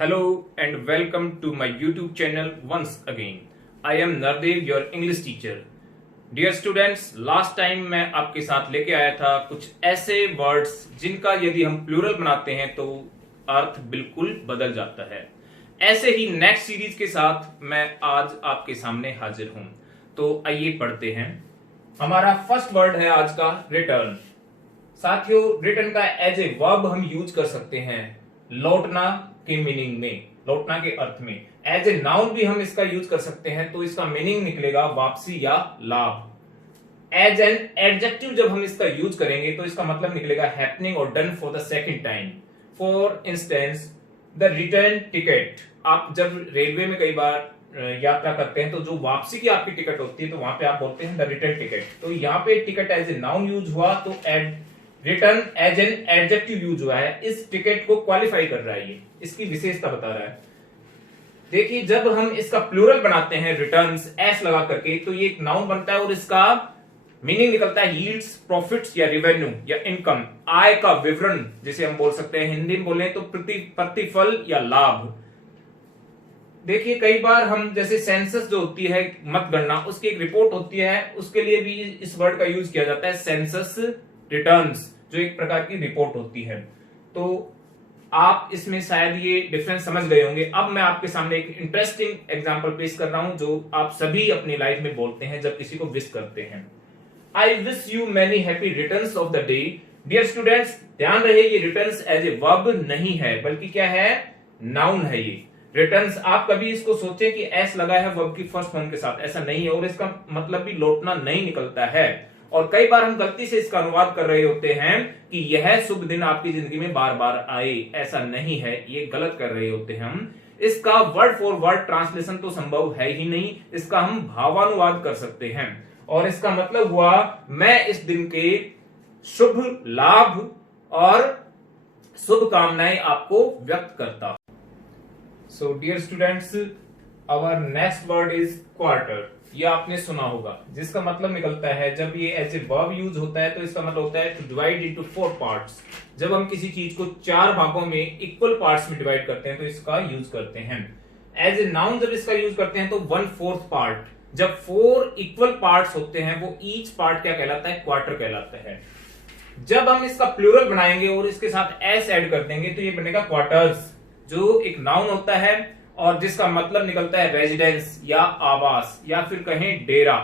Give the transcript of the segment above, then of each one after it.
Hello and welcome to my YouTube channel once again. I am Nardev, your English teacher. Dear students, last time मैं आपके साथ लेके आया था कुछ ऐसे वर्ड्स जिनका यदि हम प्लूरल बनाते हैं तो अर्थ बिल्कुल बदल जाता है। ऐसे ही नेक्स्ट सीरीज के साथ मैं आज आपके सामने हाजिर हूं। तो आइए पढ़ते हैं। हमारा फर्स्ट वर्ड है आज का रिटर्न। साथियों, रिटर्न का एज ए वर्ब हम यूज कर सकते हैं लौटना के मीनिंग में, लौटना के अर्थ में। एज ए नाउन भी हम इसका यूज कर सकते हैं, तो इसका मीनिंग निकलेगा वापसी या लाभ। एज एन एडजेक्टिव जब हम इसका यूज करेंगे तो इसका मतलब निकलेगा हैपनिंग और done for the second time. For instance, the return ticket. आप जब रेलवे में कई बार यात्रा करते हैं तो जो वापसी की आपकी टिकट होती है तो वहां पे आप बोलते हैं द रिटर्न टिकट। तो यहाँ पे ticket as a noun use हुआ, तो return as an adjective use हुआ है। इस टिकट को क्वालिफाई कर रहा है, ये इसकी विशेषता बता रहा है। देखिए, जब हम इसका प्लूरल बनाते हैं रिटर्न्स एस लगा करके, तो ये एक नाउन बनता है और इसका मीनिंग निकलता है यील्ड्स, प्रॉफिट्स या रेवेन्यू या इनकम, आय का विवरण जिसे हम बोल सकते हैं। हिंदी में बोले तो प्रतिफल या लाभ। देखिए, कई बार हम जैसे सेंसस जो होती है मतगणना, उसकी एक रिपोर्ट होती है, उसके लिए भी इस वर्ड का यूज किया जाता है सेंसस रिटर्न्स, जो एक प्रकार की रिपोर्ट होती है। तो आप इसमें शायद ये डिफरेंस समझ गए होंगे। अब मैं आपके सामने एक इंटरेस्टिंग एग्जांपल पेश कर रहा हूं जो आप सभी अपनी लाइफ में बोलते हैं जब किसी को विश करते हैं। I wish you many happy returns of the day. Dear students, ध्यान रहे, ये रिटर्न्स एज ए वर्ब नहीं है, बल्कि क्या है, नाउन है ये रिटर्न्स। आप कभी इसको सोचें कि एस लगा है वर्ब की फर्स्ट फॉर्म के साथ, ऐसा नहीं है, और इसका मतलब भी लौटना नहीं निकलता है। और कई बार हम गलती से इसका अनुवाद कर रहे होते हैं कि यह शुभ दिन आपकी जिंदगी में बार बार आए, ऐसा नहीं है, ये गलत कर रहे होते हैं हम। इसका वर्ड फॉर वर्ड ट्रांसलेशन तो संभव है ही नहीं, इसका हम भावानुवाद कर सकते हैं। और इसका मतलब हुआ, मैं इस दिन के शुभ लाभ और शुभकामनाएं आपको व्यक्त करता हूं। So dear students, our next word is quarter. ये आपने सुना होगा, जिसका मतलब निकलता है, जब ये एज ए वर्ब यूज होता है तो इसका मतलब होता है टू डिवाइड इनटू 4 पार्ट्स। जब हम किसी चीज को 4 भागों में इक्वल पार्ट्स में डिवाइड करते हैं तो इसका यूज करते हैं। एज ए नाउन जब इसका यूज करते हैं तो 1/4 पार्ट। जब 4 इक्वल पार्ट्स होते हैं, वो ईच पार्ट क्या कहलाता है, क्वार्टर कहलाता है। जब हम इसका प्लूरल बनाएंगे और इसके साथ एस ऐड कर देंगे तो ये बनेगा क्वार्टर्स, जो एक नाउन होता है और जिसका मतलब निकलता है रेजिडेंस या आवास, या फिर कहें डेरा।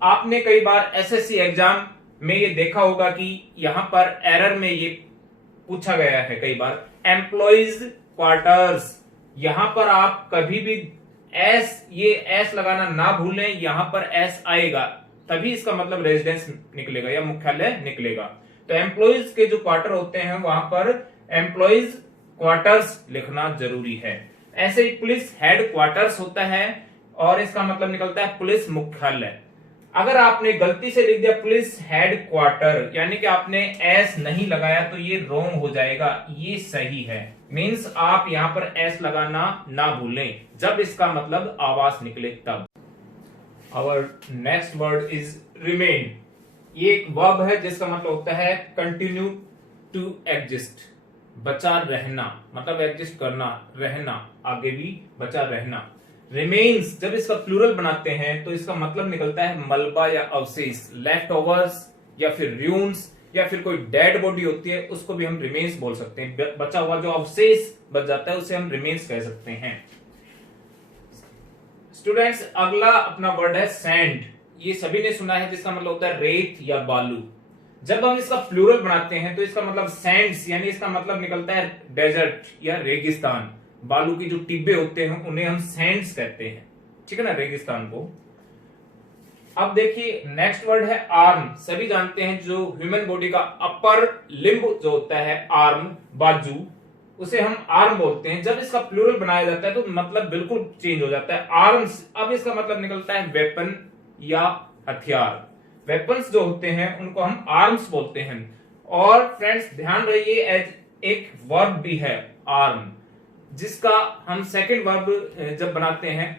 आपने कई बार एसएससी एग्जाम में ये देखा होगा कि यहां पर एरर में ये पूछा गया है कई बार, एम्प्लॉइज क्वार्टर्स। यहां पर आप कभी भी ये एस लगाना ना भूलें, यहां पर एस आएगा तभी इसका मतलब रेजिडेंस निकलेगा या मुख्यालय निकलेगा। तो एम्प्लॉइज के जो क्वार्टर होते हैं वहां पर एम्प्लॉइज क्वार्टर्स लिखना जरूरी है। ऐसे ही पुलिस हेड क्वार्टर्स होता है और इसका मतलब निकलता है पुलिस मुख्यालय। अगर आपने गलती से लिख दिया पुलिस हेड क्वार्टर, यानी कि आपने एस नहीं लगाया, तो ये रॉन्ग हो जाएगा, ये सही है। मींस आप यहां पर एस लगाना ना भूलें जब इसका मतलब आवाज निकले तब। Our next word is remain. ये एक वर्ब है जिसका मतलब होता है कंटिन्यू टू एग्जिस्ट, बचा रहना, मतलब एग्जिस्ट करना, रहना, आगे भी बचा रहना। रिमेन्स जब इसका प्लूरल बनाते हैं तो इसका मतलब निकलता है मलबा या अवशेष, लेफ्ट ओवर्स या फिर र्यून्स, या फिर कोई डेड बॉडी होती है उसको भी हम रिमेन्स बोल सकते हैं। बचा हुआ जो अवशेष बच जाता है उसे हम रिमेन्स कह सकते हैं। स्टूडेंट्स, अगला अपना वर्ड है सैंड। ये सभी ने सुना है, जिसका मतलब होता है रेत या बालू। जब हम इसका प्लूरल बनाते हैं तो इसका मतलब सैंड्स, यानी इसका मतलब निकलता है डेजर्ट या रेगिस्तान। बालू की जो टिब्बे होते हैं उन्हें हम सैंड्स कहते हैं, ठीक है ना, रेगिस्तान को। अब देखिए, नेक्स्ट वर्ड है आर्म। सभी जानते हैं जो ह्यूमन बॉडी का अपर लिम्ब जो होता है, आर्म, बाजू, उसे हम आर्म बोलते हैं। जब इसका प्लूरल बनाया जाता है तो मतलब बिल्कुल चेंज हो जाता है, आर्म्स। अब इसका मतलब निकलता है वेपन या हथियार। वेपन्स जो होते हैं उनको हम आर्म्स बोलते हैं। और फ्रेंड्स, ध्यान रहिए, एज एक वर्ब भी है आर्म, जिसका हम सेकंड वर्ब जब बनाते हैं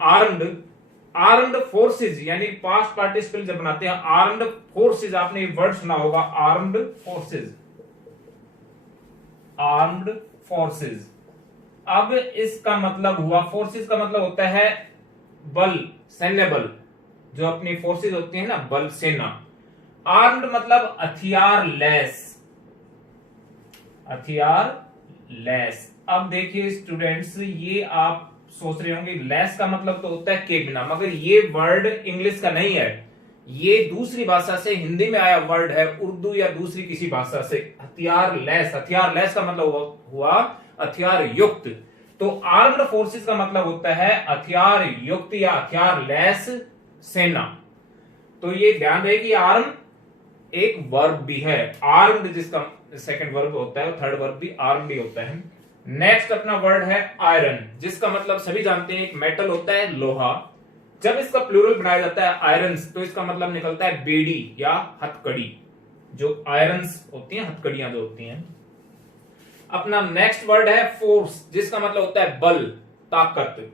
आर्म्ड फोर्सेज, यानी पास्ट पार्टिसिपल जब बनाते हैं आर्म्ड फोर्सेज, आपने ये वर्ड सुना होगा आर्म्ड फोर्सेज, आर्म्ड फोर्सेज। अब इसका मतलब हुआ, फोर्सेस का मतलब होता है बल, सैन्य बल, जो अपनी फोर्सेस होती है ना, बल, सेना। आर्म्ड मतलब हथियार लेस, हथियार लेस। अब देखिए स्टूडेंट्स, ये आप सोच रहे होंगे लेस का मतलब तो होता है के बिना, मगर ये वर्ड इंग्लिश का नहीं है, ये दूसरी भाषा से हिंदी में आया वर्ड है, उर्दू या दूसरी किसी भाषा से। हथियार लेस, हथियार लेस का मतलब हुआ हथियार युक्त। तो आर्म्ड फोर्सेस का मतलब होता है हथियार युक्त या हथियार लेस सेना। तो ये ध्यान रहे कि आर्म एक वर्ब भी है, आर्म्ड जिसका सेकंड वर्ब होता है, थर्ड वर्ब भी आर्म भी होता है। नेक्स्ट अपना वर्ड है आयरन, जिसका मतलब सभी जानते हैं एक मेटल होता है, लोहा। जब इसका प्लूरल बनाया जाता है आयरन्स, तो इसका मतलब निकलता है बेड़ी या हथकड़ी, जो आयरन्स होती हैं, हथकड़ियां जो होती हैं। अपना नेक्स्ट वर्ड है फोर्स, जिसका मतलब होता है बल, ताकत।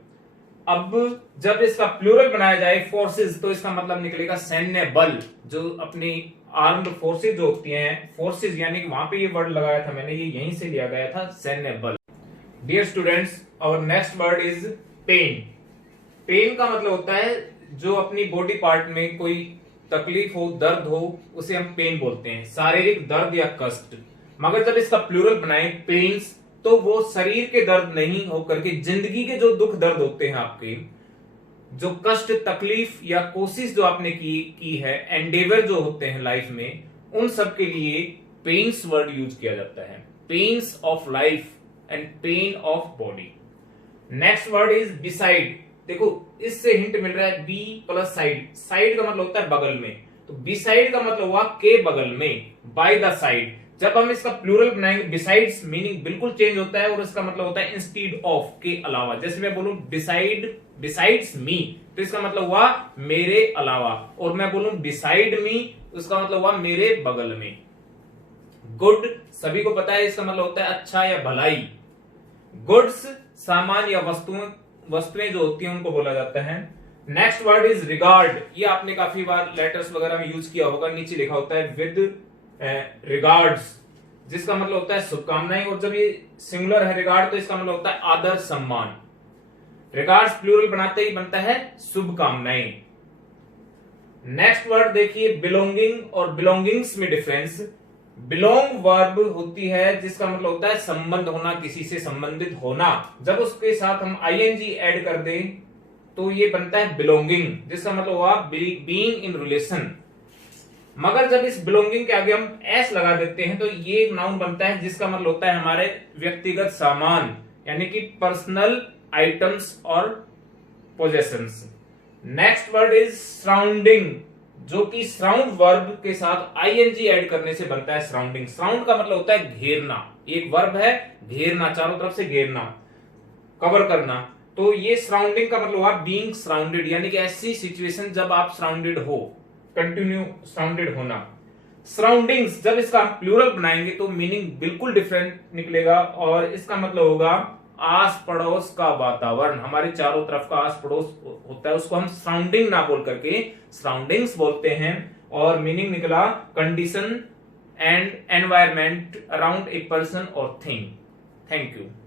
अब जब इसका प्लूरल बनाया जाए फोर्सेस, तो इसका मतलब निकलेगा सैन्य बल, जो अपनी आर्म्ड फोर्सेस जो होती हैं, फोर्सेस यानी कि वहां पे ये वर्ड लगाया था मैंने, ये यहीं से लिया गया था, सैन्य बल। Dear students, our next word is pen. Pen का मतलब होता है जो अपनी बॉडी पार्ट में कोई तकलीफ हो, दर्द हो, उसे हम पेन बोलते हैं, शारीरिक दर्द या कष्ट। मगर जब इसका प्लूरल बनाए पेन्स, तो वो शरीर के दर्द नहीं होकर के जिंदगी के जो दुख दर्द होते हैं आपके, जो कष्ट, तकलीफ या कोशिश जो आपने की है, एंडेवर जो होते हैं लाइफ में, उन सब के लिए पेन्स वर्ड यूज किया जाता है। Pains of life and pain of body. Next word is beside. देखो इससे हिंट मिल रहा है, बी प्लस साइड, साइड का मतलब होता है बगल में, तो बिसाइड का मतलब हुआ के बगल में, बाय द साइड। जब हम इसका प्लूरल बनाएंगे, बिसाइड्स मीनिंग बिल्कुल चेंज होता है और इसका मतलब होता है इंस्टीड ऑफ, के अलावा। जैसे मैं बोलूं बिसाइड, बिसाइड्स मी, तो इसका मतलब हुआ मेरे अलावा, और मैं बोलूं बिसाइड मी, उसका मतलब हुआ मेरे बगल में। गुड सभी को पता है इसका मतलब होता है अच्छा या भलाई। गुड्स सामान या वस्तुएं जो होती हैं उनको बोला जाता है। Next word is regard. ये आपने काफी बार लेटर्स वगैरह में यूज किया होगा, नीचे लिखा होता है विद रिगार्ड्स, जिसका मतलब होता है शुभकामनाएं, और जब ये सिंगुलर है रिगार्ड, तो इसका मतलब होता है आदर सम्मान। रिगार्ड्स प्लूरल बनाते ही बनता है शुभकामनाएं। नेक्स्ट वर्ड देखिए बिलोंगिंग और बिलोंगिंग्स में डिफरेंस। बिलोंग वर्ब होती है जिसका मतलब होता है संबंध होना, किसी से संबंधित होना। जब उसके साथ हम आईएनजी ऐड कर दें तो ये बनता है बिलोंगिंग, जिसका मतलब हुआ बीइंग इन रिलेशन। मगर जब इस बिलोंगिंग के आगे हम एस लगा देते हैं तो ये नाउन बनता है जिसका मतलब होता है हमारे व्यक्तिगत सामान, यानी कि पर्सनल आइटम्स और possessions. Next word is surrounding, जो कि सराउंड वर्ब के साथ आईएनजी ऐड करने से बनता है सराउंडिंग। सराउंड का मतलब होता है घेरना, एक वर्ब है घेरना, चारों तरफ से घेरना, कवर करना। तो ये सराउंडिंग का मतलब हुआ बीइंग सराउंडेड, यानी कि ऐसी सिचुएशन जब आप सराउंडेड हो, कंटिन्यू सराउंडेड होना। सराउंडिंग्स जब इसका हम प्लूरल बनाएंगे तो मीनिंग बिल्कुल डिफरेंट निकलेगा, और इसका मतलब होगा आस पड़ोस का वातावरण, हमारे चारों तरफ का आस पड़ोस होता है, उसको हम सराउंडिंग ना बोल करके सराउंडिंग्स बोलते हैं, और मीनिंग निकला condition and environment around a person और थिंग। Thank you.